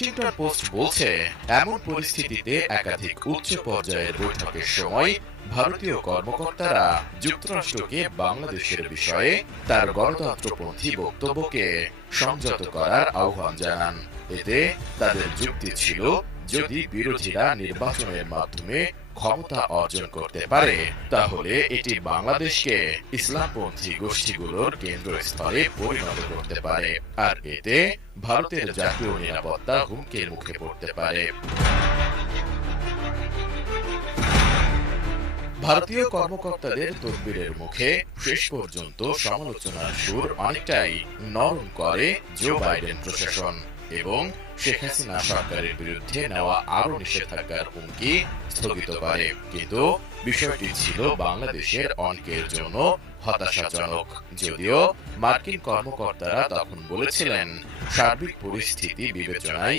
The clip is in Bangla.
ওয়াশিংটন পোস্ট বলছে, এমন পরিস্থিতিতে একাধিক উচ্চ পর্যায়ের বৈঠকের সময় ভারতীয় কর্মকর্তারা যুক্তরাষ্ট্রকে বাংলাদেশের বিষয়ে তার গণতন্ত্রপন্থী বক্তব্যকে সংযত করার আহ্বান জানান। এতে তাদের যুক্তি ছিল, যদি বিরোধীরা নির্বাচনের মাধ্যমে ক্ষমতা অর্জন করতে পারে, তাহলে এটি বাংলাদেশকে ইসলামপন্থী গোষ্ঠীগুলোর কেন্দ্রস্থলে পরিণত করতে পারে, আর এতে ভারতের জাতীয় নিরাপত্তা হুমকির মুখে পড়তে পারে। ভারতীয় কর্মকর্তাদের তদবিরের মুখে শেষ পর্যন্ত সমালোচনার সুর অনেকটাই নরম করে জো বাইডেন প্রশাসন এবং শেখ হাসিনা সরকারের বিরুদ্ধে নেওয়া আরও নিষেধাজ্ঞার হুমকি স্থগিত করে। কিন্তু বিষয়টি ছিল বাংলাদেশের অনেকের জন্য হতাশাজনক। যদিও মার্কিন কর্মকর্তারা তখন বলেছিলেন, সার্বিক পরিস্থিতি বিবেচনায়